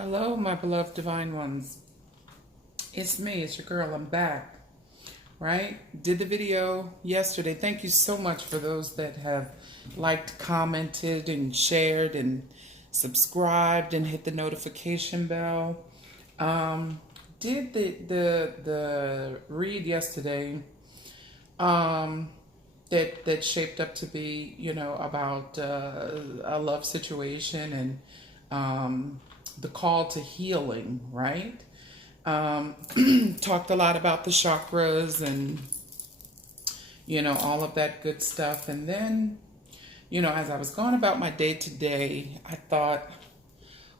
Hello, my beloved divine ones. It's me, it's your girl. I'm back, right? Did the video yesterday. Thank you so much for those that have liked, commented, and shared, and subscribed, and hit the notification bell. Did the read yesterday that shaped up to be, about a love situation and the call to healing, right? Talked a lot about the chakras and, all of that good stuff. And then, as I was going about my day to day, I thought,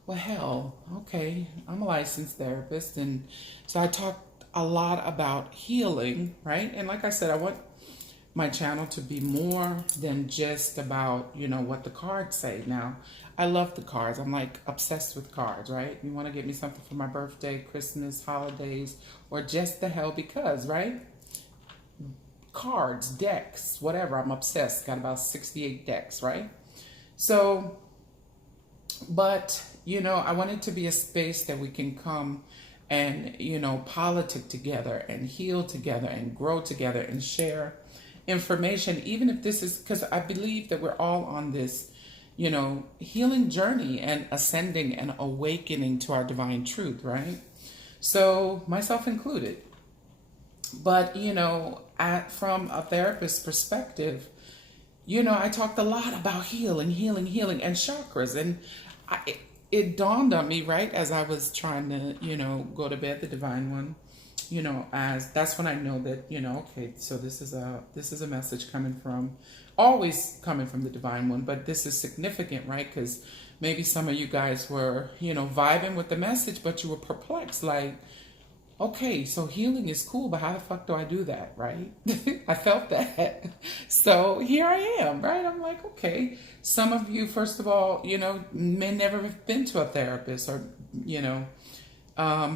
well, hell, okay, I'm a licensed therapist. And so I talked a lot about healing, right? And like I said, I want my channel to be more than just about, what the cards say. Now, I love the cards. I'm like obsessed with cards, right? You want to get me something for my birthday, Christmas, holidays, or just the hell because, right? Cards, decks, whatever. I'm obsessed. Got about 68 decks, right? So, but, I want it to be a space that we can come and, politic together and heal together and grow together and share information, even if this is, because I believe that we're all on this, healing journey and ascending and awakening to our divine truth, right? So, myself included. But, from a therapist's perspective, I talked a lot about healing, and chakras. And it dawned on me, right, as I was trying to, go to bed, the divine one, as that's when I know that, okay, so this is a message always coming from the divine one, but this is significant, right? Because maybe some of you guys were, vibing with the message, but you were perplexed, like, okay, so healing is cool, but how the fuck do I do that, right? I felt that. So here I am, right? I'm like, okay, some of you, first of all, may never have been to a therapist or,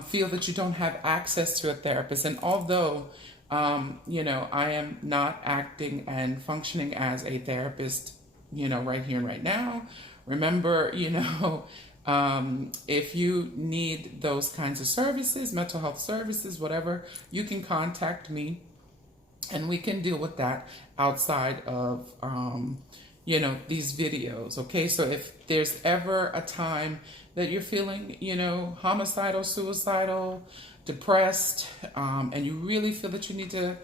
feel that you don't have access to a therapist. And although, I am not acting and functioning as a therapist, right here and right now, remember, if you need those kinds of services, mental health services, whatever, you can contact me and we can deal with that outside of, these videos. Okay, so if there's ever a time that you're feeling, homicidal, suicidal, depressed, and you really feel that you need to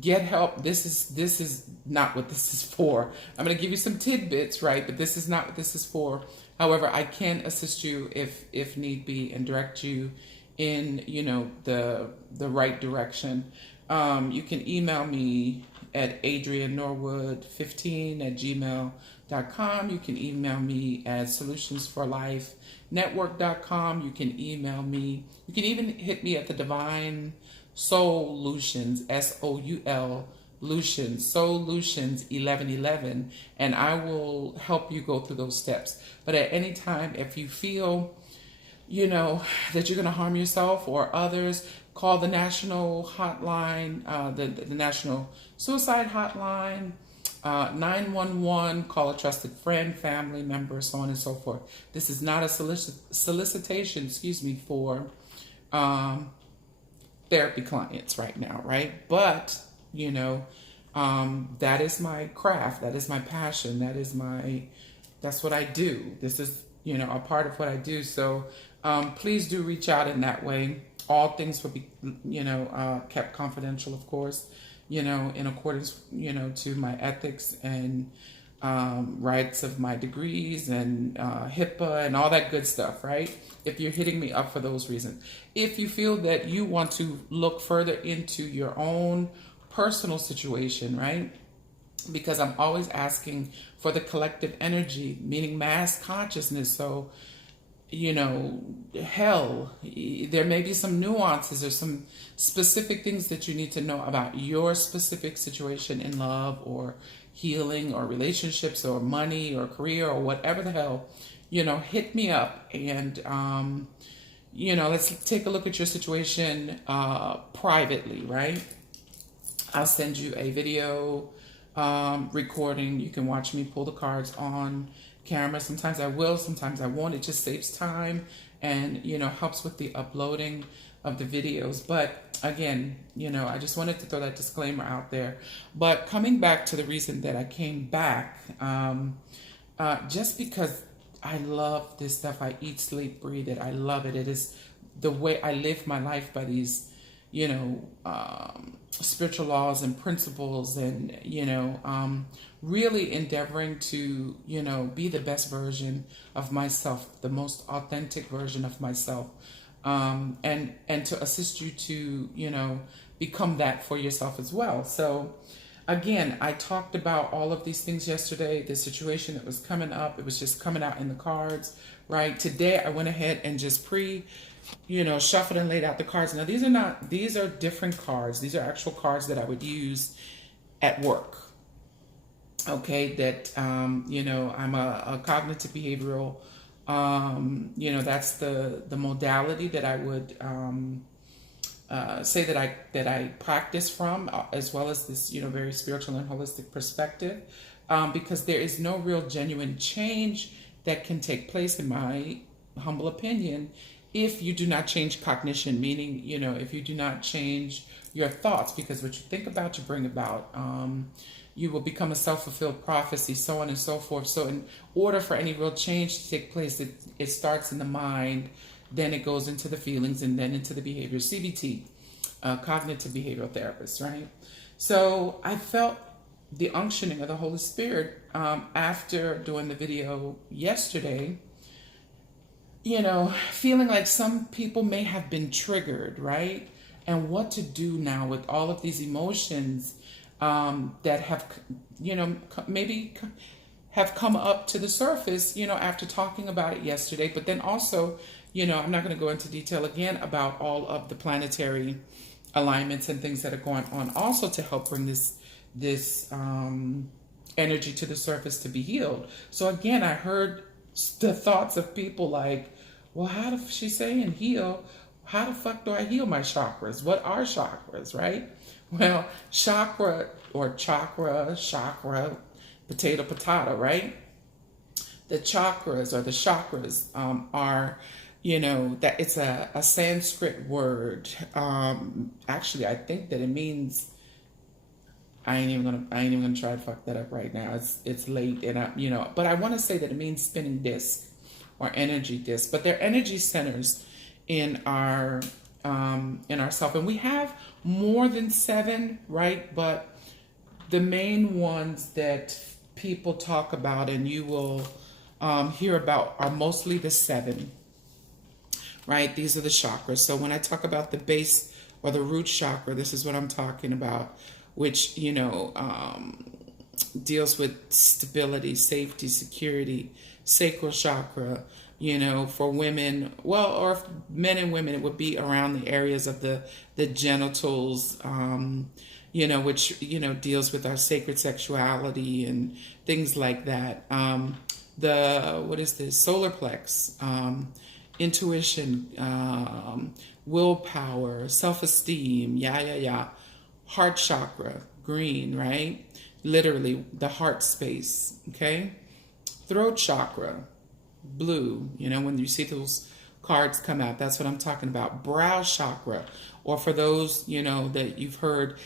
get help, this is not what this is for. I'm going to give you some tidbits, right? But this is not what this is for. However, I can assist you if need be and direct you in, the right direction. You can email me at AdrienneNorwood15@gmail.com. You can email me at solutionsforlifenetwork.com. You can email me. You can even hit me at the Divine Solutions, SOUL Solutions 1111, and I will help you go through those steps. But at any time, if you feel, that you're going to harm yourself or others, call the national hotline, the National Suicide Hotline, 911, call a trusted friend, family member, so on and so forth. This is not a solicitation, for therapy clients right now, right? But, that is my craft, that is my passion, that's what I do. This is, a part of what I do. So please do reach out in that way. All things will be, kept confidential, of course, in accordance, to my ethics and rights of my degrees and HIPAA and all that good stuff, right? If you're hitting me up for those reasons. If you feel that you want to look further into your own personal situation, right? Because I'm always asking for the collective energy, meaning mass consciousness. So, hell, there may be some nuances or some specific things that you need to know about your specific situation in love or healing or relationships or money or career or whatever the hell, hit me up and, let's take a look at your situation privately, right? I'll send you a video recording. You can watch me pull the cards on camera. Sometimes I will, sometimes I won't. It just saves time and, helps with the uploading of the videos. But again, I just wanted to throw that disclaimer out there. But coming back to the reason that I came back, just because I love this stuff. I eat, sleep, breathe it. I love it. It is the way I live my life by these, spiritual laws and principles, and, really endeavoring to, be the best version of myself, the most authentic version of myself, and to assist you to, become that for yourself as well. So again, I talked about all of these things yesterday, the situation that was coming up. It was just coming out in the cards, right? Today, I went ahead and just shuffled and laid out the cards. Now, these are different cards. These are actual cards that I would use at work. Okay, that, I'm a cognitive behavioral, that's the modality that I would say that I practice from, as well as this, very spiritual and holistic perspective, because there is no real genuine change that can take place, in my humble opinion, if you do not change cognition, meaning, if you do not change your thoughts, because what you think about, you bring about. You will become a self-fulfilled prophecy, so on and so forth. So in order for any real change to take place, it starts in the mind, then it goes into the feelings, and then into the behavior. CBT, cognitive behavioral therapist, right? So I felt the unctioning of the Holy Spirit after doing the video yesterday, feeling like some people may have been triggered, right? And what to do now with all of these emotions that have, maybe have come up to the surface, after talking about it yesterday. But then also, I'm not going to go into detail again about all of the planetary alignments and things that are going on, also to help bring this energy to the surface to be healed. So again, I heard the thoughts of people like, well, how does she saying heal? How the fuck do I heal my chakras? What are chakras, right? Well, chakra, potato, right? The chakras are, that it's a Sanskrit word. Actually, I think that it means, I ain't even gonna try to fuck that up right now. It's late, and but I want to say that it means spinning disc or energy disc. But they're energy centers in our self, and we have more than 7, right? But the main ones that people talk about and you will hear about are mostly the 7, right? These are the chakras. So when I talk about the base or the root chakra, this is what I'm talking about, which, deals with stability, safety, security. Sacral chakra, for women, or men and women, it would be around the areas of the genitals, which, deals with our sacred sexuality and things like that. Solar plex, intuition, willpower, self-esteem, heart chakra, green, right? Literally the heart space, okay? Throat chakra, blue, when you see those cards come out, that's what I'm talking about. Brow chakra, or for those, that you've heard,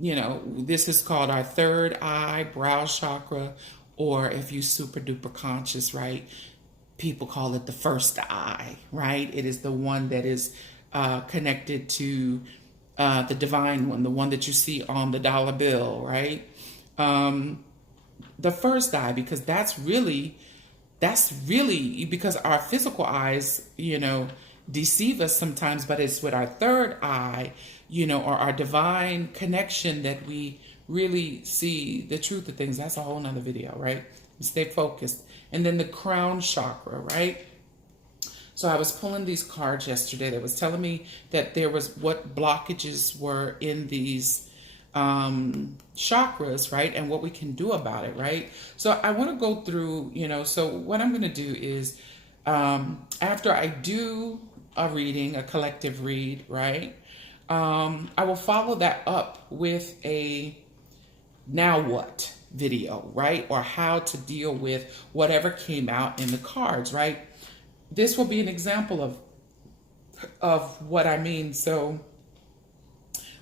this is called our third eye, brow chakra, or if you super duper conscious, right, people call it the first eye, right? It is the one that is connected to the divine one, the one that you see on the dollar bill, right? The first eye, because that's really because our physical eyes, deceive us sometimes, but it's with our third eye, or our divine connection that we really see the truth of things. That's a whole nother video, right? Stay focused. And then the crown chakra, right? So I was pulling these cards yesterday that was telling me that there was what blockages were in these chakras, right? And what we can do about it, right? So I want to go through, so what I'm going to do is after I do a reading, a collective read, right? I will follow that up with a now what video, right? Or how to deal with whatever came out in the cards, right? This will be an example of what I mean. So,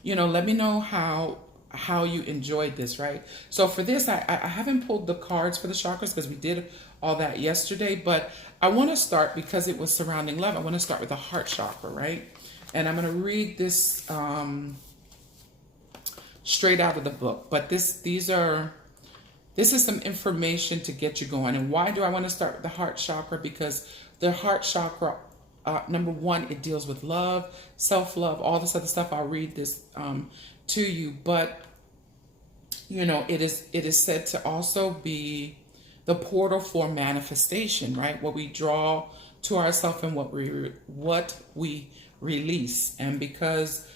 let me know how you enjoyed this, right? So for this, I haven't pulled the cards for the chakras because we did all that yesterday, but I want to start, because it was surrounding love, I want to start with the heart chakra, right? And I'm going to read this straight out of the book, but this is some information to get you going. And why do I want to start with the heart chakra? Because the heart chakra, number one, it deals with love, self-love, all this other stuff. I'll read this to you, but it is said to also be the portal for manifestation, right? What we draw to ourselves and what we release. And because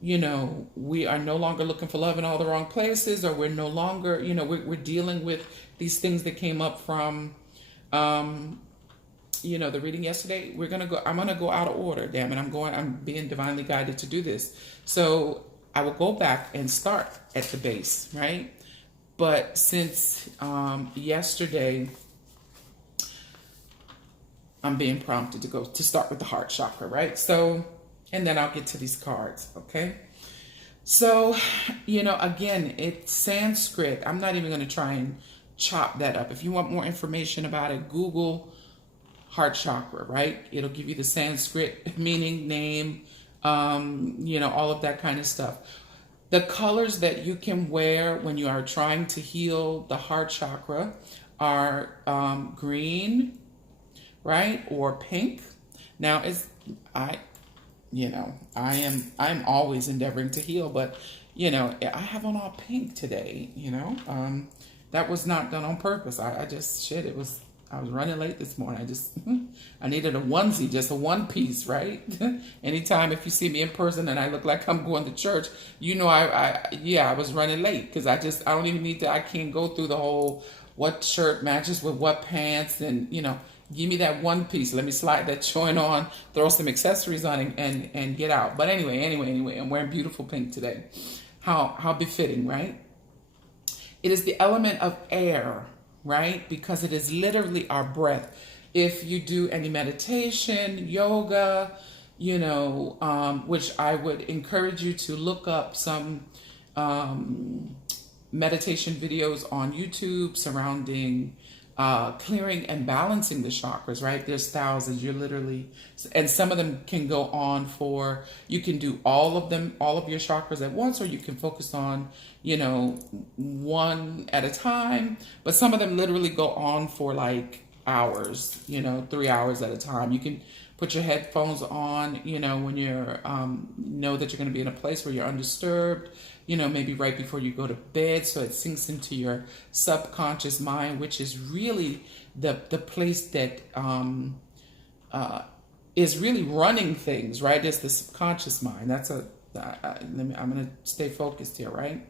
we are no longer looking for love in all the wrong places, or we're no longer, we're dealing with these things that came up from the reading yesterday. I'm gonna go out of order, damn it. I'm being divinely guided to do this. So I will go back and start at the base, right? But since yesterday, I'm being prompted to start with the heart chakra, right? So, and then I'll get to these cards, okay? So, again, it's Sanskrit. I'm not even going to try and chop that up. If you want more information about it, Google heart chakra, right? It'll give you the Sanskrit meaning, name, all of that kind of stuff. The colors that you can wear when you are trying to heal the heart chakra are green, right? Or pink. Now, I'm always endeavoring to heal, but I have on all pink today. That was not done on purpose. I was running late this morning. I needed a onesie, just a one piece, right? Anytime if you see me in person and I look like I'm going to church, I was running late because I don't even need to. I can't go through the whole what shirt matches with what pants, and give me that one piece. Let me slide that joint on, throw some accessories on, and get out. But anyway, I'm wearing beautiful pink today. How befitting, right? It is the element of air, right? Because it is literally our breath. If you do any meditation, yoga, which I would encourage you to look up some meditation videos on YouTube surrounding clearing and balancing the chakras, right? There's thousands. And some of them can go on for, you can do all of your chakras at once, or you can focus on, one at a time. But some of them literally go on for like hours, 3 hours at a time. You can put your headphones on, when you're, know that you're going to be in a place where you're undisturbed, maybe right before you go to bed, so it sinks into your subconscious mind, which is really the place that is really running things, right? It's the subconscious mind. I'm going to stay focused here, right?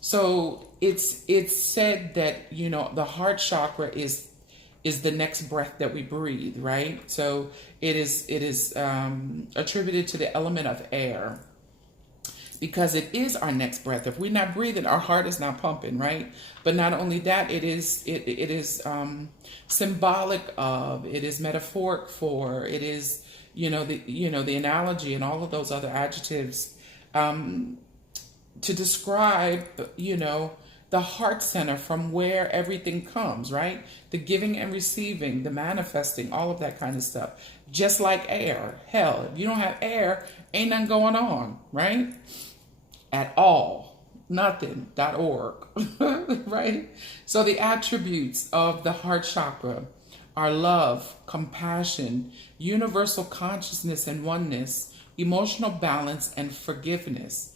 So it's said that, the heart chakra is the next breath that we breathe, right? So it is attributed to the element of air, because it is our next breath. If we're not breathing, our heart is not pumping, right? But not only that, it is symbolic of, it is metaphoric for, it is, the analogy and all of those other adjectives to describe, the heart center from where everything comes, right? The giving and receiving, the manifesting, all of that kind of stuff. Just like air. Hell, if you don't have air, ain't nothing going on, right? At all. Nothing.org, right? So the attributes of the heart chakra are love, compassion, universal consciousness and oneness, emotional balance and forgiveness,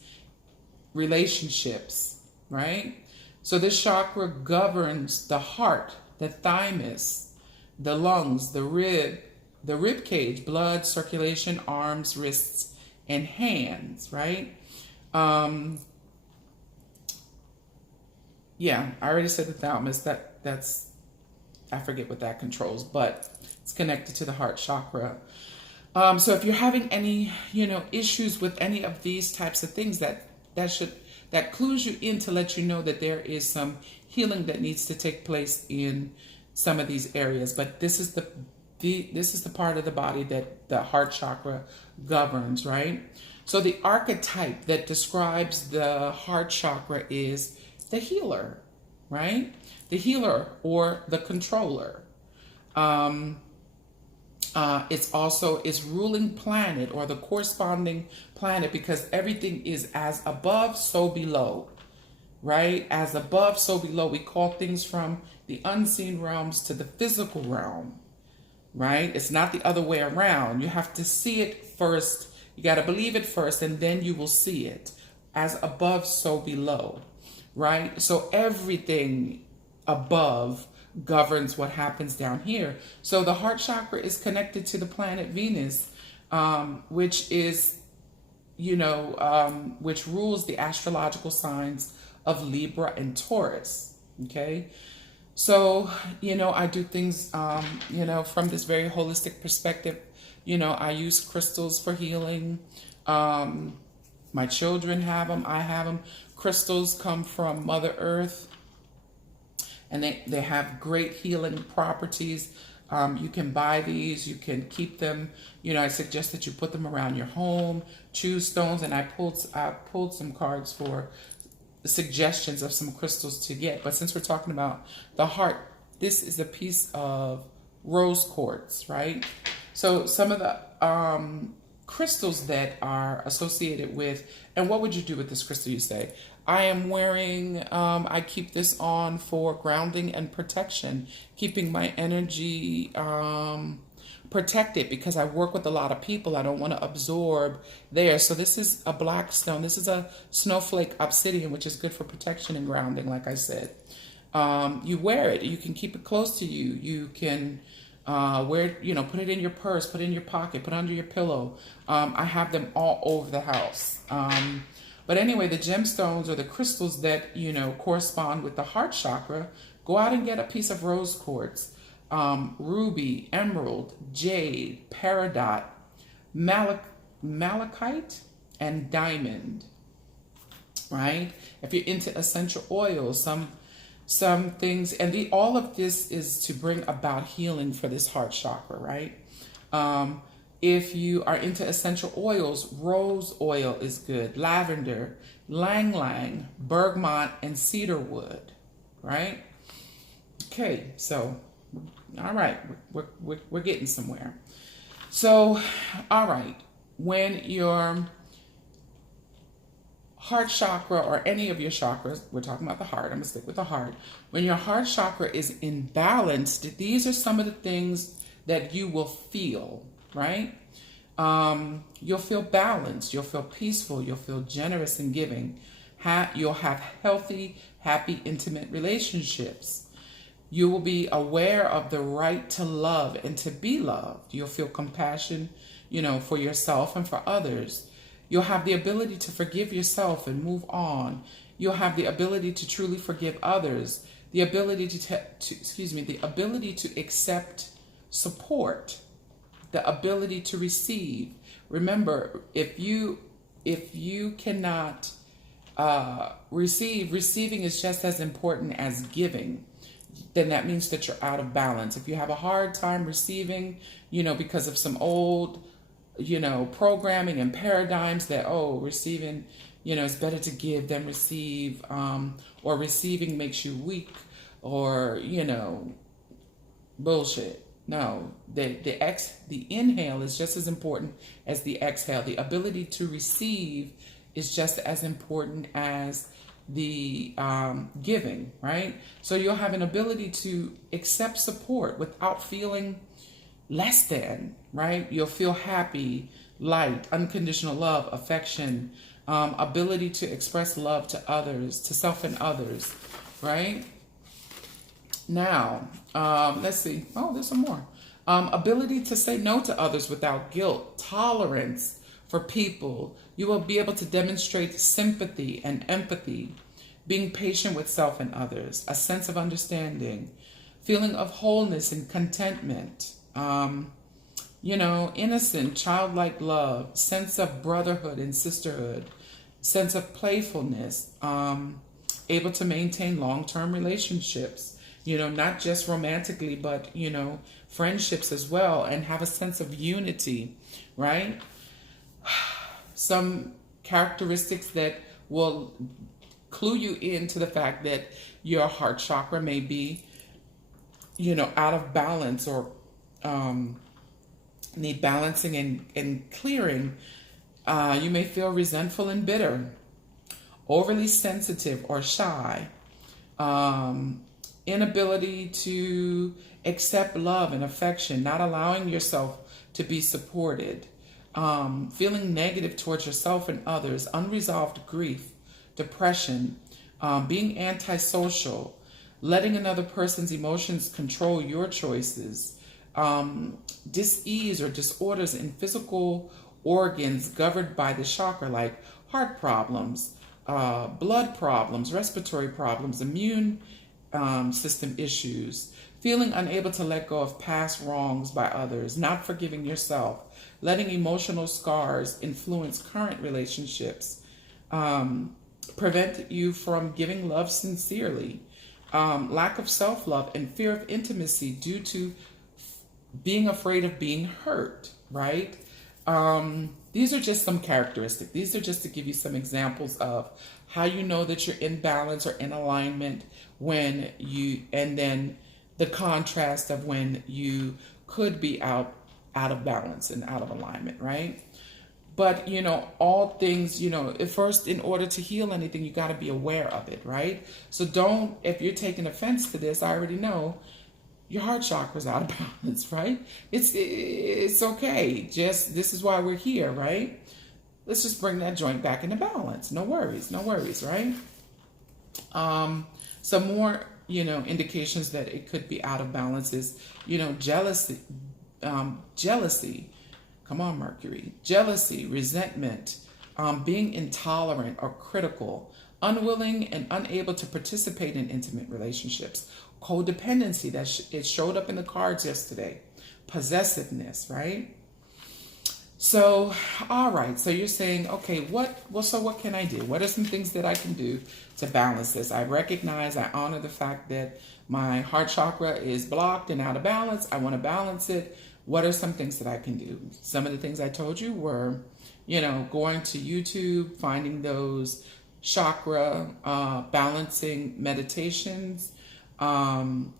relationships, right? So this chakra governs the heart, the thymus, the lungs, the rib cage, blood circulation, arms, wrists, and hands, right? I already said the thalamus. That's I forget what that controls, but it's connected to the heart chakra. So if you're having any, issues with any of these types of things, that that clues you in to let you know that there is some healing that needs to take place in some of these areas. But this is the part of the body that the heart chakra governs, right? So the archetype that describes the heart chakra is the healer, right? The healer or the controller. It's also its ruling planet or the corresponding planet, because everything is as above, so below, right? As above, so below. We call things from the unseen realms to the physical realm, right? It's not the other way around. You have to see it first. You got to believe it first, and then you will see it. As above, so below, right? So everything above governs what happens down here. So the heart chakra is connected to the planet Venus, which is, which rules the astrological signs of Libra and Taurus. Okay. So, I do things, from this very holistic perspective. I use crystals for healing. My children have them. I have them. Crystals come from Mother Earth, and they have great healing properties. You can buy these. You can keep them. I suggest that you put them around your home. Choose stones, and I pulled some cards for suggestions of some crystals to get. But since we're talking about the heart, this is a piece of rose quartz, right? So some of the crystals that are associated with, and what would you do with this crystal, you say? I am wearing, I keep this on for grounding and protection, keeping my energy protected, because I work with a lot of people. I don't want to absorb there. So this is a black stone. This is a snowflake obsidian, which is good for protection and grounding, like I said. You wear it. You can keep it close to you. You can wear it, put it in your purse, put it in your pocket, put it under your pillow. I have them all over the house. But anyway, the gemstones or the crystals that, correspond with the heart chakra, go out and get a piece of rose quartz. Ruby, emerald, jade, peridot, malachite, and diamond, right? If you're into essential oils, some things, and all of this is to bring about healing for this heart chakra, right? If you are into essential oils, rose oil is good, lavender, lang lang, bergamot, and cedarwood, right? Okay, so all right, we're getting somewhere. So, all right, when your heart chakra or any of your chakras, we're talking about the heart, I'm going to stick with the heart. When your heart chakra is imbalanced, these are some of the things that you will feel, right? You'll feel balanced, you'll feel peaceful, you'll feel generous and giving. You'll have healthy, happy, intimate relationships. You will be aware of the right to love and to be loved. You'll feel compassion, for yourself and for others. You'll have the ability to forgive yourself and move on. You'll have the ability to truly forgive others. The ability the ability to accept support. The ability to receive. Remember, if you cannot receive, receiving is just as important as giving. Then that means that you're out of balance. If you have a hard time receiving, because of some old, programming and paradigms that, receiving, it's better to give than receive, or receiving makes you weak, or, bullshit. No, the inhale is just as important as the exhale. The ability to receive is just as important as the giving, right? So you'll have an ability to accept support without feeling less than, right? You'll feel happy, light, unconditional love, affection, ability to express love to others, to self and others, right? Now, let's see. Oh, there's some more. Ability to say no to others without guilt, tolerance for people. You will be able to demonstrate sympathy and empathy, being patient with self and others, a sense of understanding, feeling of wholeness and contentment, innocent, childlike love, sense of brotherhood and sisterhood, sense of playfulness, able to maintain long-term relationships, not just romantically, but, friendships as well, and have a sense of unity, right? Some characteristics that will clue you into the fact that your heart chakra may be, out of balance, or need balancing and clearing. You may feel resentful and bitter, overly sensitive or shy, inability to accept love and affection, not allowing yourself to be supported, feeling negative towards yourself and others, unresolved grief, depression, being antisocial, letting another person's emotions control your choices, dis-ease or disorders in physical organs governed by the chakra, like heart problems, blood problems, respiratory problems, immune system issues, feeling unable to let go of past wrongs by others, not forgiving yourself, letting emotional scars influence current relationships, prevent you from giving love sincerely, lack of self-love and fear of intimacy due to being afraid of being hurt, right? These are just some characteristics. These are just to give you some examples of how you know that you're in balance or in alignment when you, and then the contrast of when you could be out of balance and out of alignment, right? But, all things, first, in order to heal anything, you got to be aware of it, right? So don't, if you're taking offense to this, I already know your heart chakra's out of balance, right? It's okay. This is why we're here, right? Let's just bring that joint back into balance. No worries, right? Some more, indications that it could be out of balance is, jealousy. Come on, Mercury. Jealousy, resentment, being intolerant or critical, unwilling and unable to participate in intimate relationships, codependency, it showed up in the cards yesterday, possessiveness, right? So, all right, so you're saying, okay, what can I do? What are some things that I can do to balance this? I honor the fact that my heart chakra is blocked and out of balance. I want to balance it. What are some things that I can do? Some of the things I told you were, going to YouTube, finding those chakra balancing meditations,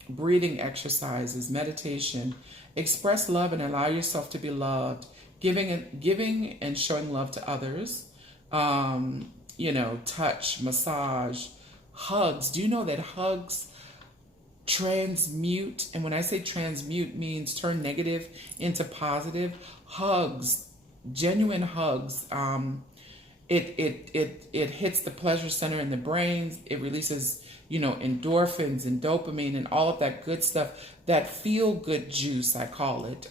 breathing exercises, meditation, express love and allow yourself to be loved, giving and showing love to others, touch, massage, hugs. Do you know that hugs transmute? And when I say transmute, means turn negative into positive. Hugs, genuine hugs, it hits the pleasure center in the brain. It releases, endorphins and dopamine and all of that good stuff, that feel good juice, I call it.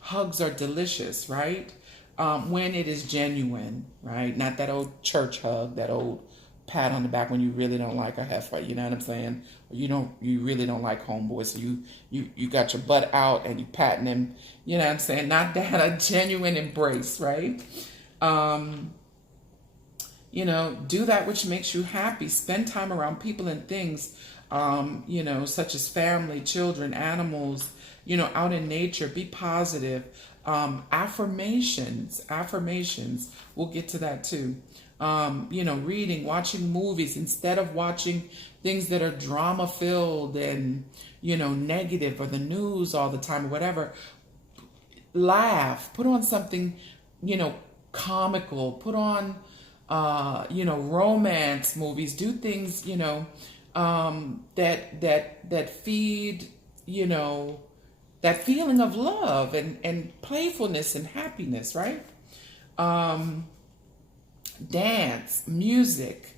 Hugs are delicious, right? When it is genuine, right? Not that old church hug, that old pat on the back when you really don't like a heifer, you know what I'm saying? You really don't like homeboys, so you got your butt out and you patting him, you know what I'm saying? Not that, a genuine embrace, right? Do that which makes you happy. Spend time around people and things, such as family, children, animals, out in nature. Be positive. Affirmations. We'll get to that too. Reading, watching movies, instead of watching things that are drama filled and, negative, or the news all the time or whatever. Laugh, put on something, comical, put on, romance movies, do things, that feed, that feeling of love and playfulness and happiness, right? Dance, music,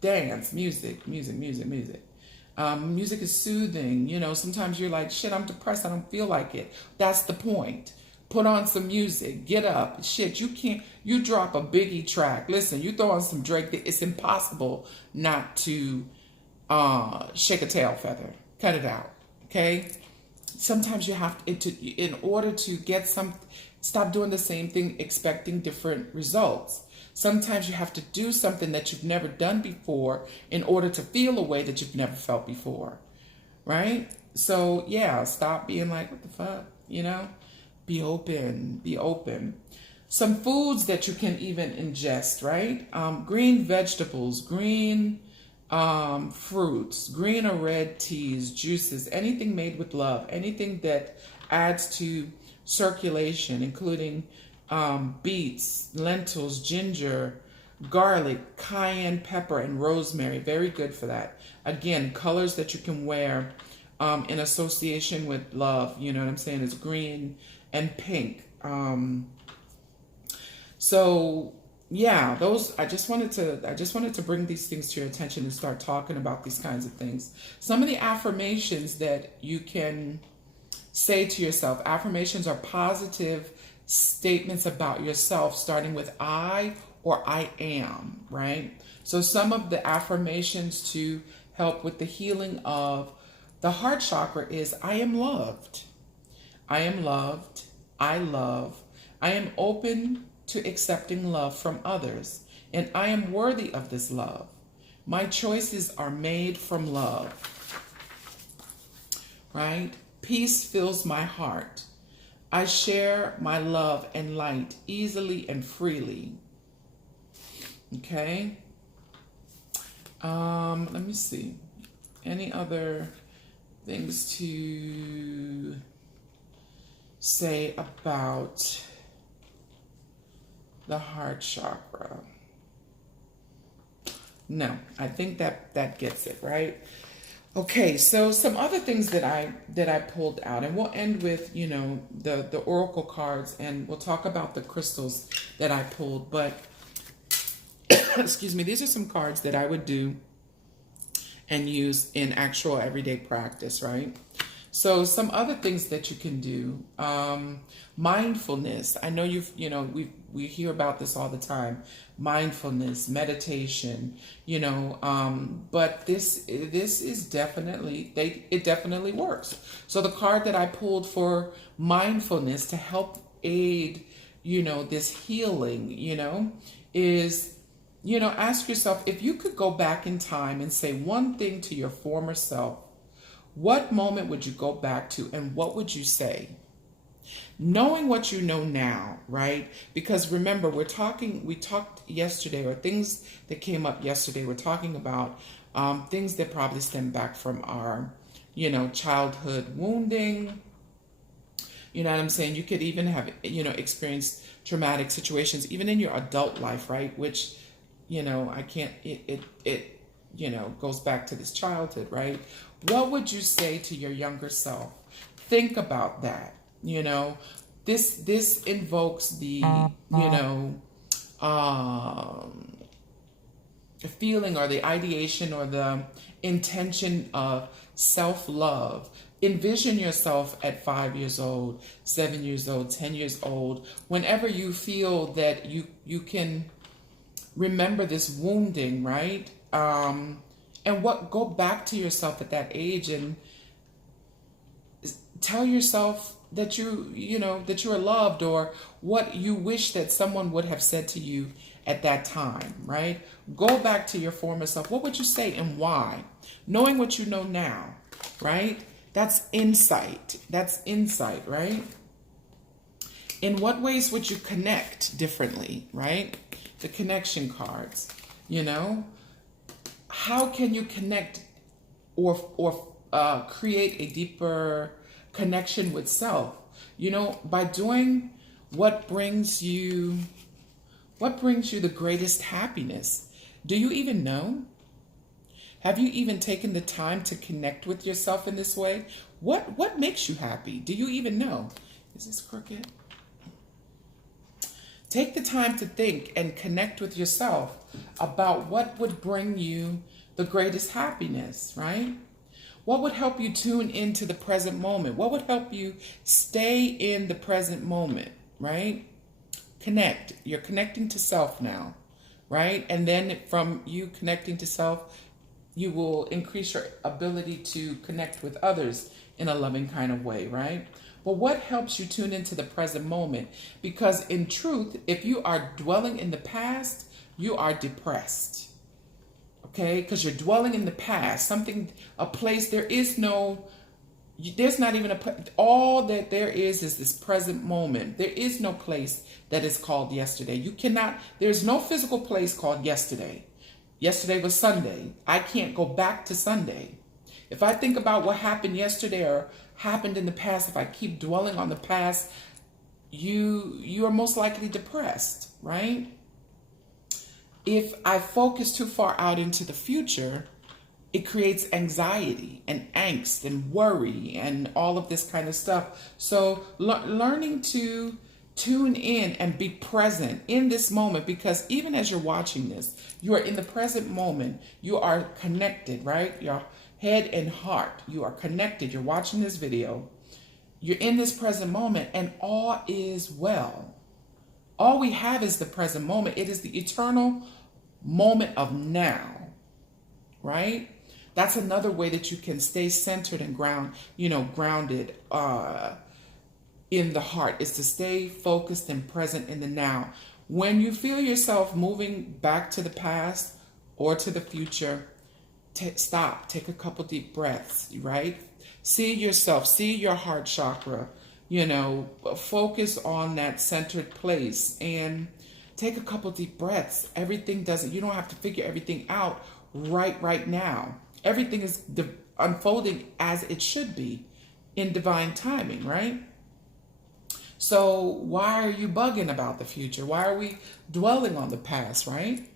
dance, music. Music is soothing. Sometimes you're like, shit, I'm depressed, I don't feel like it. That's the point. Put on some music, get up. Shit, you drop a Biggie track. Listen, you throw on some Drake, it's impossible not to shake a tail feather. Cut it out, okay? Sometimes you have to, in order to get Stop doing the same thing expecting different results. Sometimes you have to do something that you've never done before in order to feel a way that you've never felt before, right? So yeah, stop being like, what the fuck, you know? Be open, be open. Some foods that you can even ingest, right? Green vegetables, green fruits, green or red teas, juices, anything made with love, anything that adds to circulation, including beets, lentils, ginger, garlic, cayenne pepper, and rosemary. Very good for that. Again, colors that you can wear in association with love. You know what I'm saying? Is green and pink. So yeah, those I just wanted to bring these things to your attention and start talking about these kinds of things. Some of the affirmations that you can say to yourself. Affirmations are positive statements about yourself, starting with I or I am, right? So some of the affirmations to help with the healing of the heart chakra is I am loved. I am loved. I love. I am open to accepting love from others, and I am worthy of this love. My choices are made from love, right? Peace fills my heart. I share my love and light easily and freely. Okay. Let me see. Any other things to say about the heart chakra? No, I think that gets it, right? Okay, so some other things that I pulled out, and we'll end with, you know, the oracle cards, and we'll talk about the crystals that I pulled. But excuse me, these are some cards that I would do and use in actual everyday practice, right? So some other things that you can do, mindfulness. I know we hear about this all the time. Mindfulness, meditation, but this is definitely, it definitely works. So the card that I pulled for mindfulness to help aid, this healing, is, ask yourself, if you could go back in time and say one thing to your former self, what moment would you go back to and what would you say? Knowing what you know now, right? Because remember, we talked yesterday, or things that came up yesterday, we're talking about things that probably stem back from our, childhood wounding. You know what I'm saying? You could even have, experienced traumatic situations, even in your adult life, right? Which, I can't, it goes back to this childhood, right? What would you say to your younger self? Think about that. This invokes the, feeling or the ideation or the intention of self-love. Envision yourself at 5 years old, 7 years old, 10 years old, whenever you feel that you can remember this wounding, right? And go back to yourself at that age and tell yourself that that you are loved, or what you wish that someone would have said to you at that time, right? Go back to your former self. What would you say and why? Knowing what you know now, right? That's insight. That's insight, right? In what ways would you connect differently, right? The connection cards, How can you connect or create a deeper connection with self? By doing what brings you the greatest happiness. Do you even know? Have you even taken the time to connect with yourself in this way? What makes you happy? Do you even know? Is this crooked? Take the time to think and connect with yourself about what would bring you the greatest happiness, right? What would help you tune into the present moment? What would help you stay in the present moment, right? Connect. You're connecting to self now, right? And then from you connecting to self, you will increase your ability to connect with others in a loving kind of way, right? But what helps you tune into the present moment? Because in truth, if you are dwelling in the past, you are depressed. Okay? Because you're dwelling in the past, a place, there's not even all that there is this present moment. There is no place that is called yesterday. There's no physical place called yesterday. Yesterday was Sunday. I can't go back to Sunday. If I think about what happened yesterday or happened in the past, if I keep dwelling on the past, you are most likely depressed, right? If I focus too far out into the future, it creates anxiety and angst and worry and all of this kind of stuff. So learning to tune in and be present in this moment, because even as you're watching this, you are in the present moment. You are connected, right? Your head and heart, you are connected. You're watching this video. You're in this present moment and all is well. All we have is the present moment. It is the eternal moment of now, right? That's another way that you can stay centered and grounded in the heart, is to stay focused and present in the now. When you feel yourself moving back to the past or to the future, stop, take a couple deep breaths, right? See yourself, see your heart chakra, focus on that centered place and take a couple deep breaths. You don't have to figure everything out right now. Everything is unfolding as it should be in divine timing, right? So why are you bugging about the future? Why are we dwelling on the past, right?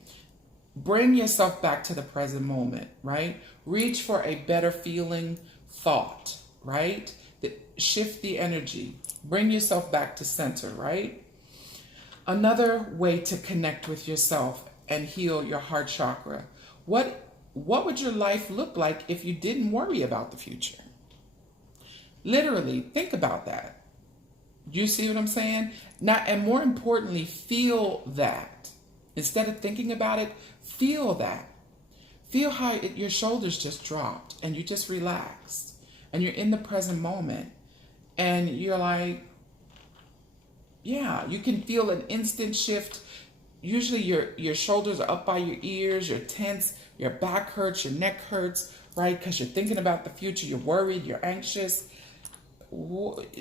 Bring yourself back to the present moment, right? Reach for a better feeling thought, right? Shift the energy. Bring yourself back to center, right? Another way to connect with yourself and heal your heart chakra. What would your life look like if you didn't worry about the future? Literally, think about that. You see what I'm saying? Now, and more importantly, feel that. Instead of thinking about it, feel that. Feel how your shoulders just dropped and you just relaxed and you're in the present moment and you're like, yeah, you can feel an instant shift. Usually your shoulders are up by your ears, you're tense, your back hurts, your neck hurts, right? Because you're thinking about the future, you're worried, you're anxious.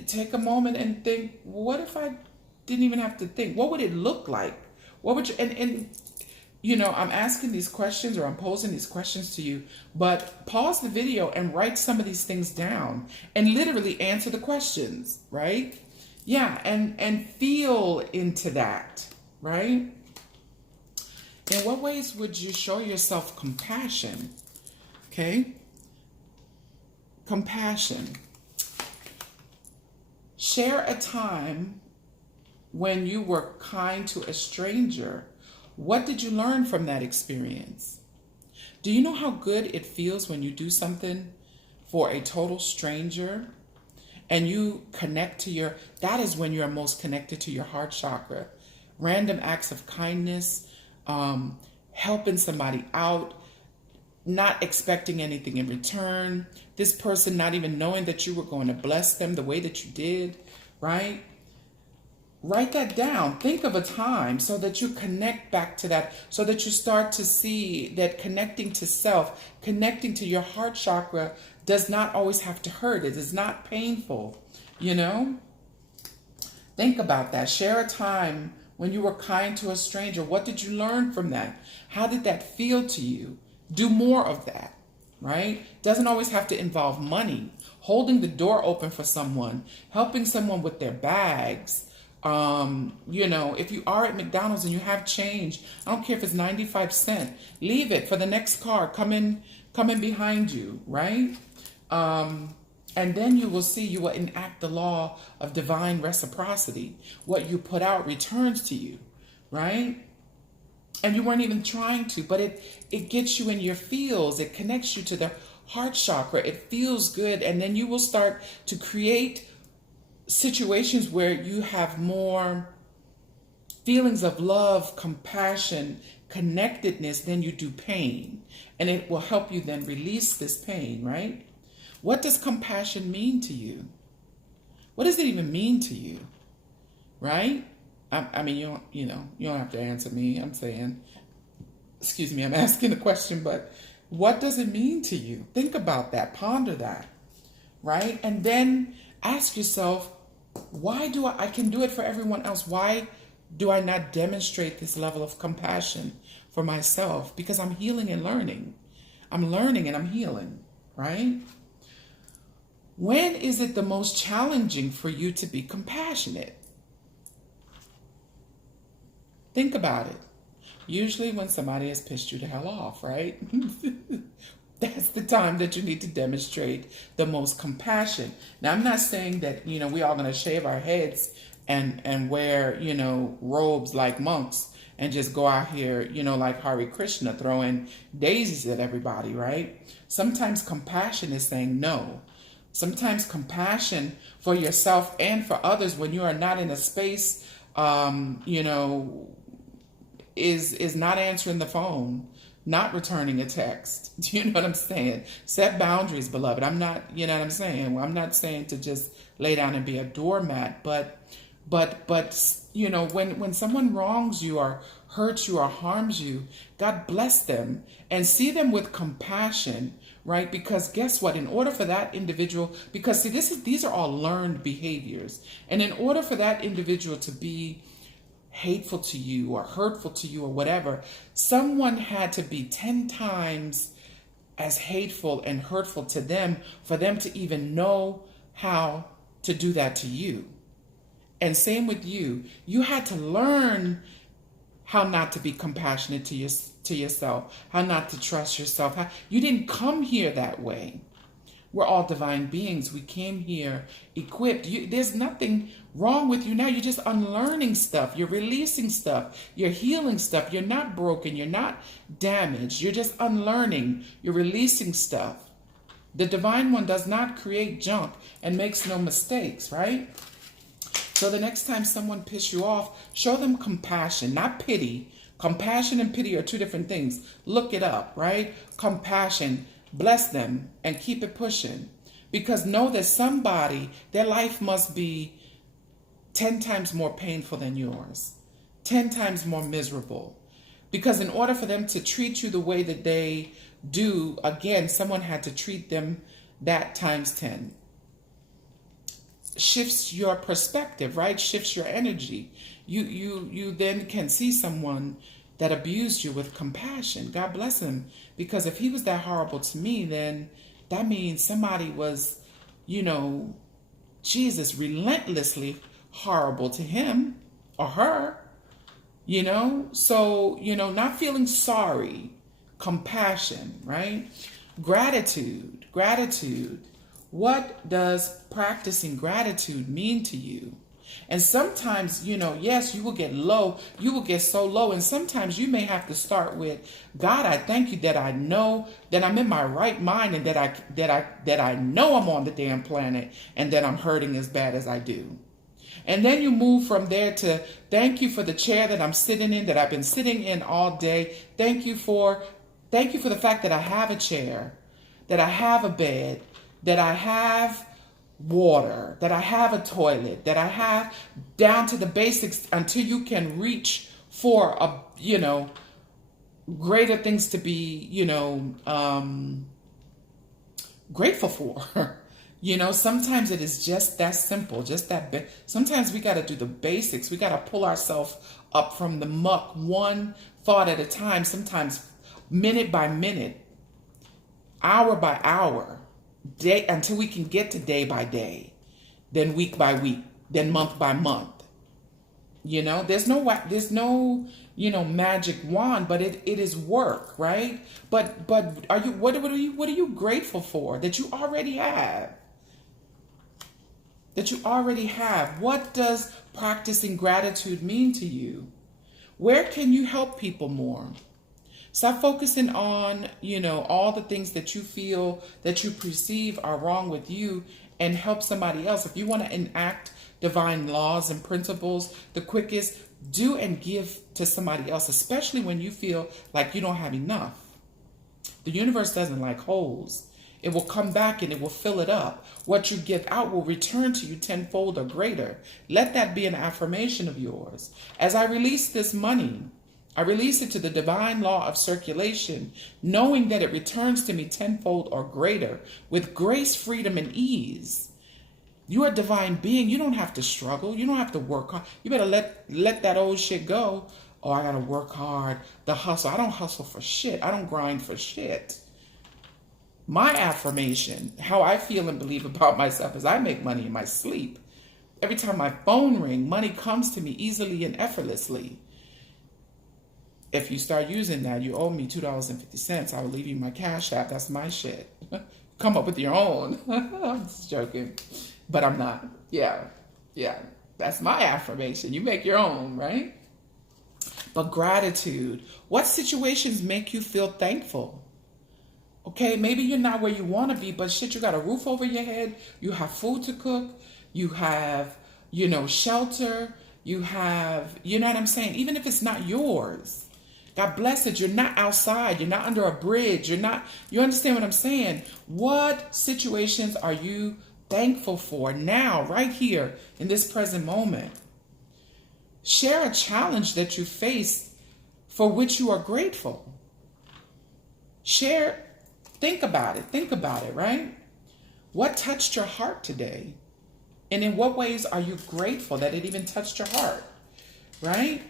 Take a moment and think, what if I didn't even have to think? What would it look like? What would you, I'm asking these questions or I'm posing these questions to you, but pause the video and write some of these things down and literally answer the questions, right? Yeah, and feel into that, right? In what ways would you show yourself compassion? Okay? Compassion. Share a time when you were kind to a stranger. What did you learn from that experience? Do you know how good it feels when you do something for a total stranger and you connect to that is when you're most connected to your heart chakra. Random acts of kindness, helping somebody out, not expecting anything in return, this person not even knowing that you were going to bless them the way that you did, right? Write that down. Think of a time so that you connect back to that, so that you start to see that connecting to self, connecting to your heart chakra does not always have to hurt. It is not painful, Think about that. Share a time when you were kind to a stranger. What did you learn from that? How did that feel to you? Do more of that, right? Doesn't always have to involve money. Holding the door open for someone, helping someone with their bags. If you are at McDonald's and you have change, I don't care if it's 95 cents, leave it for the next car coming behind you, right? And then you will see, you will enact the law of divine reciprocity. What you put out returns to you, right? And you weren't even trying to, but it gets you in your feels. It connects you to the heart chakra. It feels good. And then you will start to create situations where you have more feelings of love, compassion, connectedness, then you do pain. And it will help you then release this pain, right? What does compassion mean to you? What does it even mean to you? Right? I mean, you don't have to answer me. I'm saying, excuse me, I'm asking a question, but what does it mean to you? Think about that. Ponder that. Right? And then ask yourself, why do I can do it for everyone else? Why do I not demonstrate this level of compassion for myself? Because I'm healing and learning. I'm learning and I'm healing, right? When is it the most challenging for you to be compassionate? Think about it. Usually when somebody has pissed you the hell off, right? That's the time that you need to demonstrate the most compassion. Now, I'm not saying that, we all going to shave our heads and wear, robes like monks and just go out here, like Hare Krishna, throwing daisies at everybody, right? Sometimes compassion is saying no. Sometimes compassion for yourself and for others when you are not in a space, is not answering the phone, not returning a text. Do you know what I'm saying? Set boundaries, beloved. I'm not, you know what I'm saying? Well, I'm not saying to just lay down and be a doormat, but when someone wrongs you or hurts you or harms you, God bless them and see them with compassion, right? Because guess what? In order for that individual, because see, these are all learned behaviors. And in order for that individual to be hateful to you or hurtful to you or whatever, someone had to be 10 times as hateful and hurtful to them for them to even know how to do that to you. And same with you. You had to learn how not to be compassionate to yourself, how not to trust yourself. You didn't come here that way. We're all divine beings. We came here equipped. There's nothing wrong with you now. You're just unlearning stuff. You're releasing stuff. You're healing stuff. You're not broken. You're not damaged. You're just unlearning. You're releasing stuff. The Divine One does not create junk and makes no mistakes, right? So the next time someone pisses you off, show them compassion, not pity. Compassion and pity are two different things. Look it up, right? Compassion. Bless them and keep it pushing, because know that somebody, their life must be 10 times more painful than yours, 10 times more miserable, because in order for them to treat you the way that they do, again, someone had to treat them that times 10. Shifts your perspective, right? Shifts your energy. You then can see someone that abused you with compassion. God bless him. Because if he was that horrible to me, then that means somebody was, Jesus, relentlessly horrible to him or her, So, not feeling sorry, compassion, right? Gratitude. What does practicing gratitude mean to you? And sometimes, yes, you will get low. You will get so low. And sometimes you may have to start with, God, I thank you that I know that I'm in my right mind and that I know I'm on the damn planet and that I'm hurting as bad as I do. And then you move from there to thank you for the chair that I'm sitting in, that I've been sitting in all day. Thank you for the fact that I have a chair, that I have a bed, that I have water, that I have a toilet, that I have down to the basics until you can reach for greater things to be, grateful for. Sometimes it is just that simple, just that. Sometimes we got to do the basics. We got to pull ourselves up from the muck, one thought at a time, sometimes minute by minute, hour by hour, day, until we can get to day by day, then week by week, then month by month. There's no magic wand, but it is work, right? But what are you grateful for that you already have? What does practicing gratitude mean to you? Where can you help people more? Stop focusing on, all the things that you feel, that you perceive are wrong with you, and help somebody else. If you want to enact divine laws and principles, the quickest, Do and give to somebody else, especially when you feel like you don't have enough. The universe doesn't like holes. It will come back and it will fill it up. What you give out will return to you tenfold or greater. Let that be an affirmation of yours. As I release this money, I release it to the divine law of circulation, knowing that it returns to me tenfold or greater with grace, freedom, and ease. You're a divine being. You don't have to struggle. You don't have to work hard. You better let that old shit go. Oh, I got to work hard. The hustle. I don't hustle for shit. I don't grind for shit. My affirmation, how I feel and believe about myself, is I make money in my sleep. Every time my phone rings, money comes to me easily and effortlessly. If you start using that, you owe me $2.50. I will leave you my Cash App. That's my shit. Come up with your own. I'm just joking. But I'm not. Yeah. That's my affirmation. You make your own, right? But gratitude. What situations make you feel thankful? Okay, maybe you're not where you want to be, but shit, you got a roof over your head. You have food to cook. You have, shelter. You have, you know what I'm saying? Even if it's not yours. God bless it. You're not outside. You're not under a bridge. You understand what I'm saying? What situations are you thankful for now, right here in this present moment? Share a challenge that you face for which you are grateful. Think about it, right? What touched your heart today? And in what ways are you grateful that it even touched your heart, right?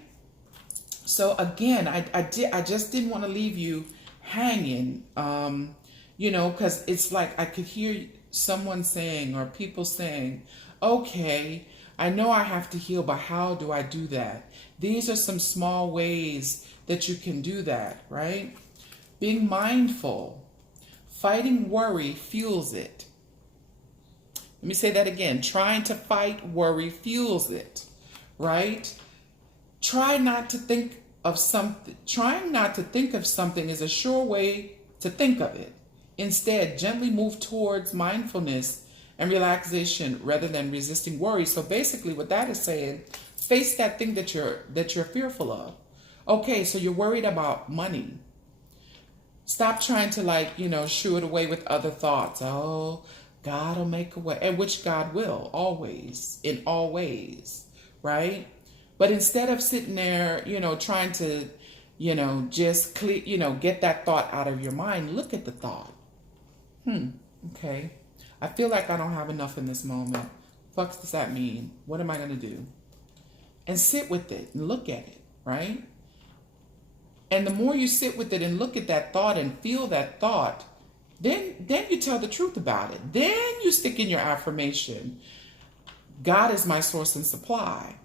So again, I just didn't want to leave you hanging, because it's like I could hear someone saying or people saying, okay, I know I have to heal, but how do I do that? These are some small ways that you can do that, right? Being mindful. Fighting worry fuels it. Let me say that again. Trying to fight worry fuels it, right? Trying not to think of something is a sure way to think of it. Instead, gently move towards mindfulness and relaxation rather than resisting worry. So basically what that is saying, face that thing that you're fearful of. Okay, so you're worried about money. Stop trying to shoo it away with other thoughts. Oh, God will make a way, and which God will always, in all ways, right? But instead of sitting there, trying to, just get that thought out of your mind, look at the thought. Okay. I feel like I don't have enough in this moment. Fuck does that mean? What am I going to do? And sit with it and look at it, right? And the more you sit with it and look at that thought and feel that thought, then you tell the truth about it. Then you stick in your affirmation. God is my source and supply.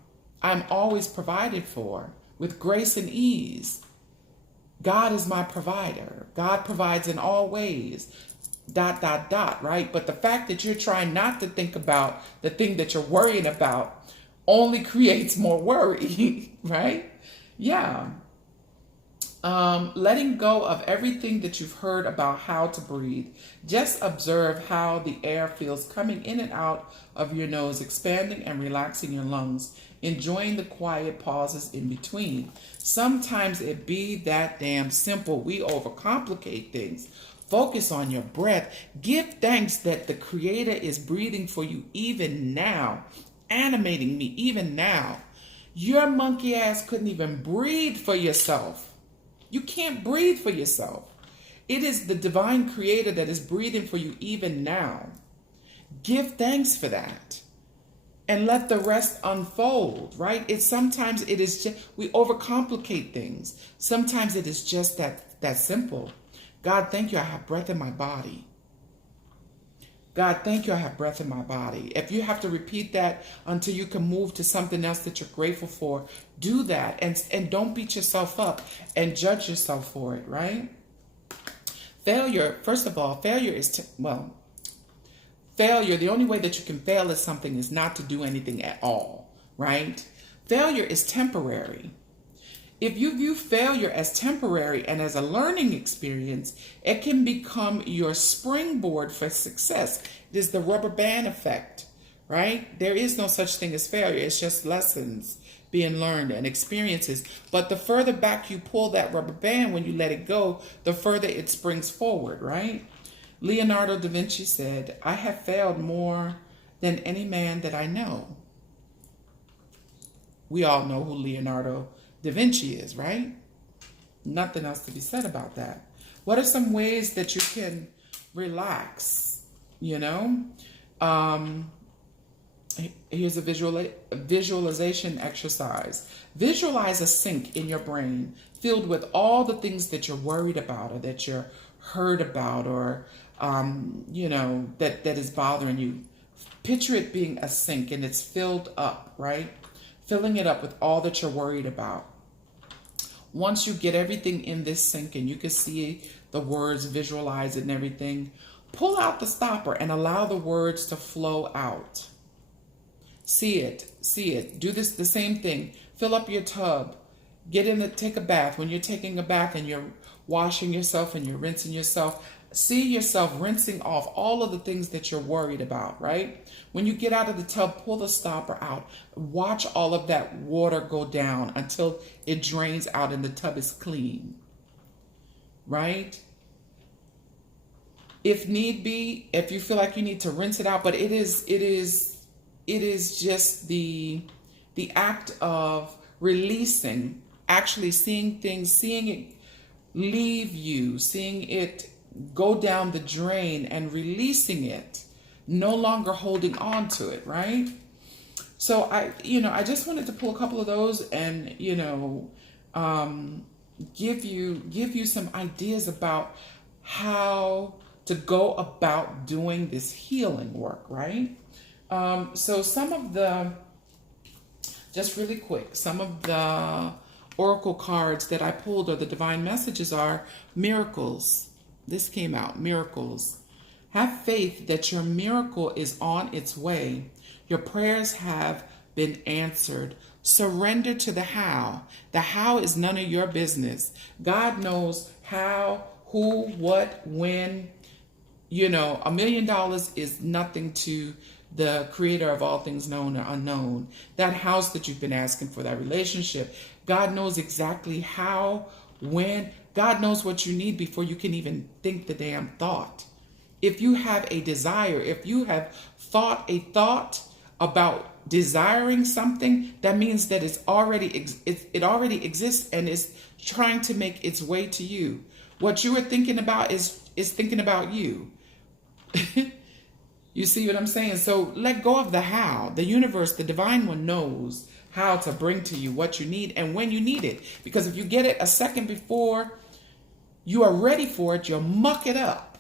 I'm always provided for with grace and ease. God is my provider. God provides in all ways. ... right? But the fact that you're trying not to think about the thing that you're worrying about only creates more worry, right? Yeah. Letting go of everything that you've heard about how to breathe. Just observe how the air feels coming in and out of your nose, expanding and relaxing your lungs, enjoying the quiet pauses in between. Sometimes it be that damn simple. We overcomplicate things. Focus on your breath. Give thanks that the Creator is breathing for you even now, animating me even now. Your monkey ass couldn't even breathe for yourself. You can't breathe for yourself. It is the divine Creator that is breathing for you even now. Give thanks for that. And let the rest unfold, right? Sometimes it is just, we overcomplicate things. Sometimes it is just that simple. God, thank you, I have breath in my body. God, thank you, I have breath in my body. If you have to repeat that until you can move to something else that you're grateful for, do that. And don't beat yourself up and judge yourself for it, right? Failure, first of all, failure, the only way that you can fail at something is not to do anything at all, right? Failure is temporary. If you view failure as temporary and as a learning experience, it can become your springboard for success. It is the rubber band effect, right? There is no such thing as failure. It's just lessons being learned and experiences. But the further back you pull that rubber band when you let it go, the further it springs forward, right? Leonardo da Vinci said, I have failed more than any man that I know. We all know who Leonardo da Vinci is, right? Nothing else to be said about that. What are some ways that you can relax? Here's a visualization exercise. Visualize a sink in your brain filled with all the things that you're worried about or that you're hurt about or, that is bothering you. Picture it being a sink and it's filled up, right? Filling it up with all that you're worried about. Once you get everything in this sink and you can see the words, visualize it and everything, pull out the stopper and allow the words to flow out. See it. Do the same thing. Fill up your tub. Take a bath. When you're taking a bath and you're washing yourself and you're rinsing yourself, see yourself rinsing off all of the things that you're worried about, right? When you get out of the tub, pull the stopper out. Watch all of that water go down until it drains out and the tub is clean, right? If need be, if you feel like you need to rinse it out, but it is just the act of releasing, actually seeing things, seeing it leave you, seeing it go down the drain and releasing it, no longer holding on to it, right? So I just wanted to pull a couple of those and, give you some ideas about how to go about doing this healing work, right? So just really quick, some of the oracle cards that I pulled or the divine messages are miracles. This came out, miracles. Have faith that your miracle is on its way. Your prayers have been answered. Surrender to the how. The how is none of your business. God knows how, who, what, when. $1 million is nothing to the creator of all things known or unknown. That house that you've been asking for, that relationship, God knows exactly how, when. God knows what you need before you can even think the damn thought. If you have a desire, if you have thought a thought about desiring something, that means that it already exists and is trying to make its way to you. What you are thinking about is thinking about you. You see what I'm saying? So let go of the how. The universe, the divine one, knows how to bring to you what you need and when you need it. Because if you get it a second before you are ready for it, you'll muck it up.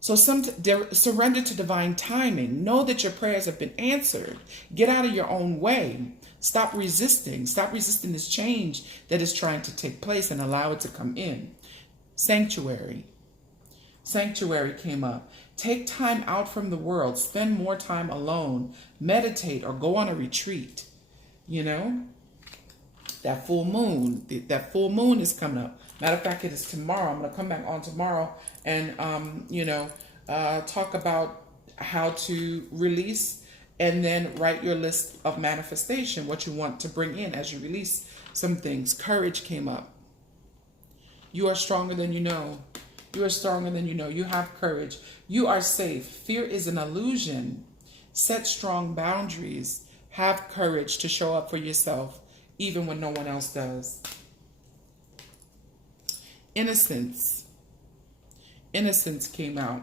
So surrender to divine timing. Know that your prayers have been answered. Get out of your own way. Stop resisting. Stop resisting this change that is trying to take place and allow it to come in. Sanctuary. Sanctuary came up. Take time out from the world. Spend more time alone. Meditate or go on a retreat. That full moon. That full moon is coming up. Matter of fact, it is tomorrow. I'm going to come back on tomorrow and, talk about how to release and then write your list of manifestation, what you want to bring in as you release some things. Courage came up. You are stronger than you know. You are stronger than you know. You have courage. You are safe. Fear is an illusion. Set strong boundaries. Have courage to show up for yourself, even when no one else does. Innocence. Innocence came out.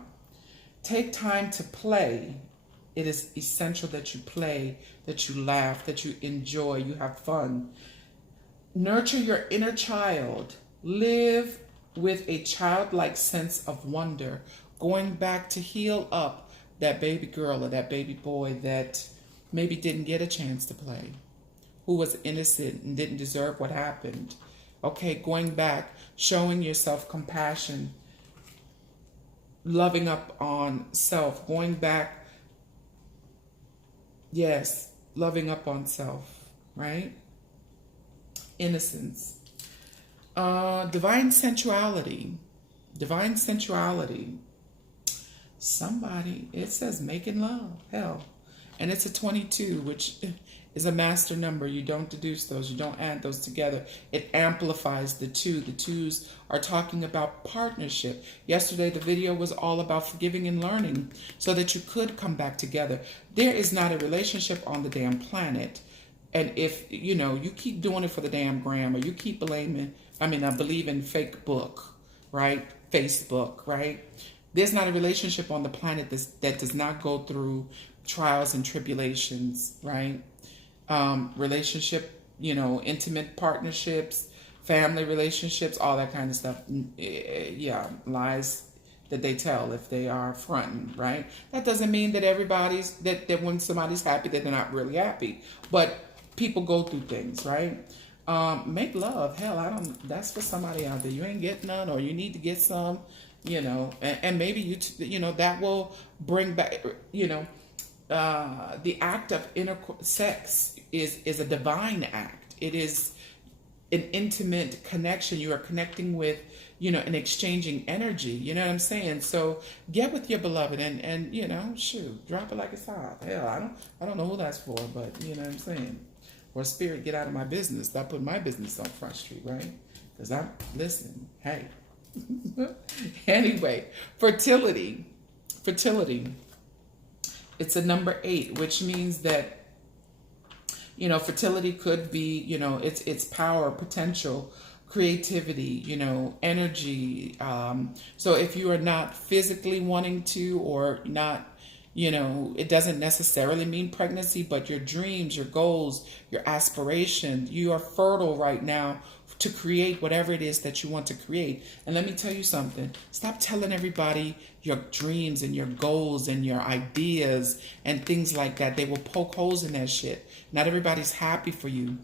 Take time to play. It is essential that you play, that you laugh, that you enjoy, you have fun. Nurture your inner child. Live with a childlike sense of wonder, going back to heal up that baby girl or that baby boy that maybe didn't get a chance to play, who was innocent and didn't deserve what happened. Okay, going back, showing yourself compassion, loving up on self, going back, yes, loving up on self, right? Innocence. Divine sensuality. Divine sensuality. Somebody, it says making love. Hell, And it's a 22, which is a master number. You don't deduce those. You don't add those together. It amplifies the two. The twos are talking about partnership. Yesterday, the video was all about forgiving and learning so that you could come back together. There is not a relationship on the damn planet. And if, you know, you keep doing it for the damn gram, or you keep believing fake book, right? Facebook, right? There's not a relationship on the planet that does not go through trials and tribulations, right? Relationship, you know, intimate partnerships, family relationships, all that kind of stuff. Yeah, lies that they tell if they are fronting, right? That doesn't mean that everybody's, that when somebody's happy, that they're not really happy. But people go through things, right? Make love. Hell, that's for somebody out there. You ain't getting none, or you need to get some, you know, and maybe you know, that will bring back, you know, the act of sex is a divine act. It is an intimate connection. You are connecting with, you know, and exchanging energy. You know what I'm saying? So get with your beloved and you know, shoot, drop it like it's hot. Hell, I don't know who that's for, but you know what I'm saying? Or spirit, get out of my business. Stop putting my business on Front Street, right? Because listen, hey. Anyway, fertility. It's a number 8, which means that, you know, fertility could be, you know, it's power, potential, creativity, you know, energy. So if you are not physically wanting to, or not, you know, it doesn't necessarily mean pregnancy, but your dreams, your goals, your aspirations, you are fertile right now to create whatever it is that you want to create. And let me tell you something. Stop telling everybody your dreams and your goals and your ideas and things like that. They will poke holes in that shit. Not everybody's happy for you.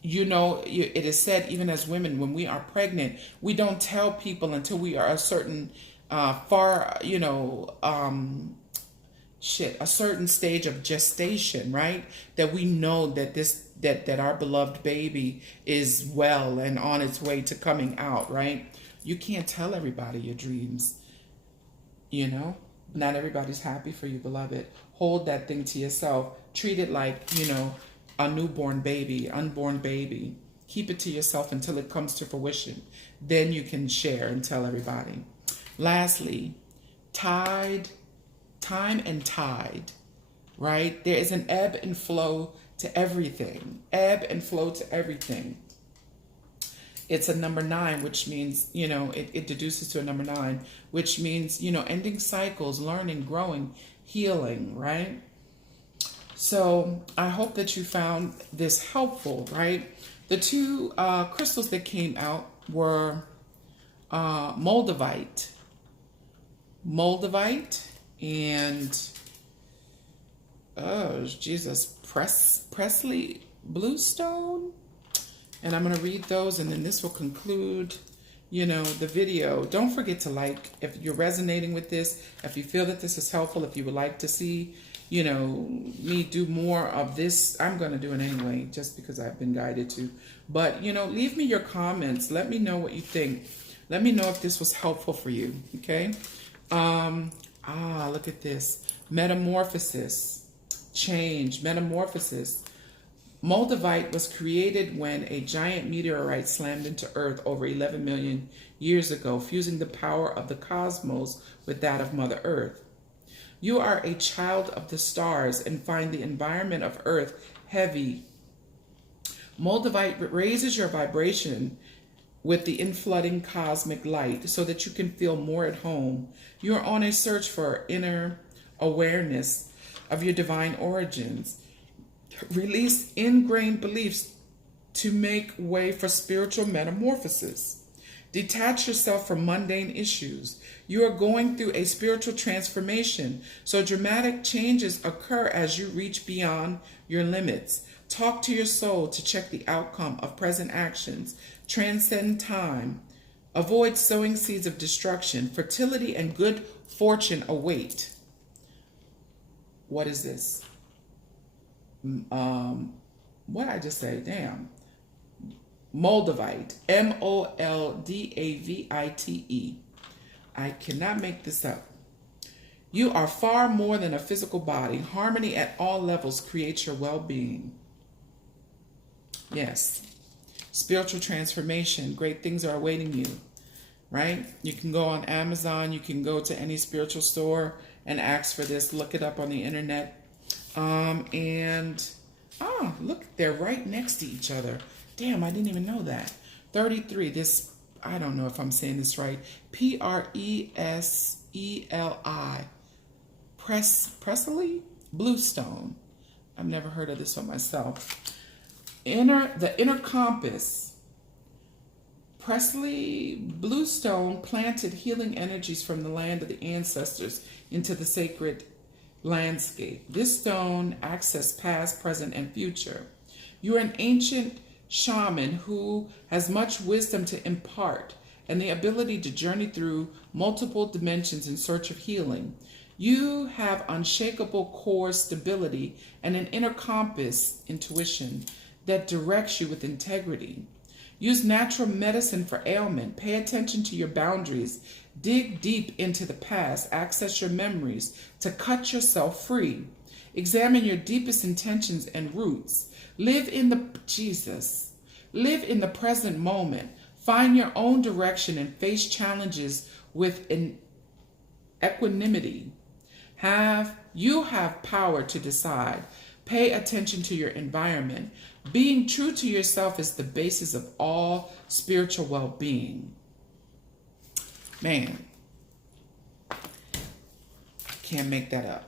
You know, it is said, even as women, when we are pregnant, we don't tell people until we are a certain you know, a certain stage of gestation, right? That we know that that our beloved baby is well and on its way to coming out, right? You can't tell everybody your dreams, you know? Not everybody's happy for you, beloved. Hold that thing to yourself. Treat it like, you know, a newborn baby, unborn baby. Keep it to yourself until it comes to fruition. Then you can share and tell everybody. Lastly, time and tide, right? There is an ebb and flow to everything. Ebb and flow to everything. It's a number 9, which means, you know, it deduces to a number 9, which means, you know, ending cycles, learning, growing, healing, right? So I hope that you found this helpful, right? The 2 crystals that came out were Moldavite and Presley Bluestone. And I'm going to read those, and then this will conclude, you know, the video. Don't forget to like if you're resonating with this, if you feel that this is helpful, if you would like to see, you know, me do more of this. I'm going to do it anyway, just because I've been guided to. But, you know, leave me your comments. Let me know what you think. Let me know if this was helpful for you, okay? Look at this. Metamorphosis. Change. Metamorphosis. Moldavite was created when a giant meteorite slammed into Earth over 11 million years ago, fusing the power of the cosmos with that of Mother Earth. You are a child of the stars and find the environment of Earth heavy. Moldavite raises your vibration with the inflooding cosmic light so that you can feel more at home. You are on a search for inner awareness of your divine origins. Release ingrained beliefs to make way for spiritual metamorphosis. Detach yourself from mundane issues. You are going through a spiritual transformation, so dramatic changes occur as you reach beyond your limits. Talk to your soul to check the outcome of present actions. Transcend time. Avoid sowing seeds of destruction. Fertility and good fortune await. What is this? What did I just say? Damn. Moldavite. Moldavite. I cannot make this up. You are far more than a physical body. Harmony at all levels creates your well-being. Yes. Spiritual transformation. Great things are awaiting you, right? You can go on Amazon. You can go to any spiritual store and ask for this. Look it up on the internet. Look, they're right next to each other. Damn, I didn't even know that. 33. This, I don't know if I'm saying this right. Preseli. Presley Bluestone. I've never heard of this one myself. The inner compass. Presley Bluestone planted healing energies from the land of the ancestors into the sacred landscape. This stone accessed past, present, and future. You are an ancient shaman who has much wisdom to impart and the ability to journey through multiple dimensions in search of healing. You have unshakable core stability and an inner compass intuition that directs you with integrity. Use natural medicine for ailment. Pay attention to your boundaries. Dig deep into the past. Access your memories to cut yourself free. Examine your deepest intentions and roots. Live in the present moment. Find your own direction and face challenges with equanimity. You have power to decide. Pay attention to your environment. Being true to yourself is the basis of all spiritual well-being. Man, can't make that up.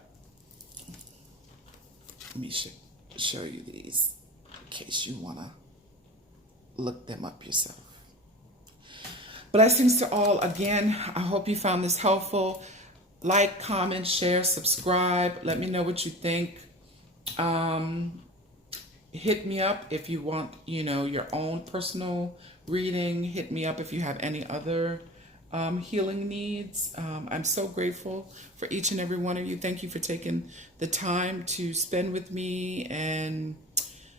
Let me show you these in case you want to look them up yourself. Blessings to all. Again, I hope you found this helpful. Like, comment, share, subscribe. Let me know what you think. Hit me up if you want, your own personal reading. Hit me up if you have any other healing needs. I'm so grateful for each and every one of you. Thank you for taking the time to spend with me and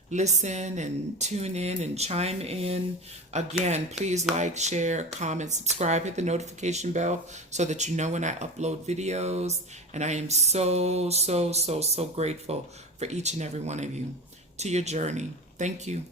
listen and tune in and chime in. Again, please like, share, comment, subscribe, hit the notification bell so that you know when I upload videos. And I am so, so, so, so grateful for each and every one of you to your journey. Thank you.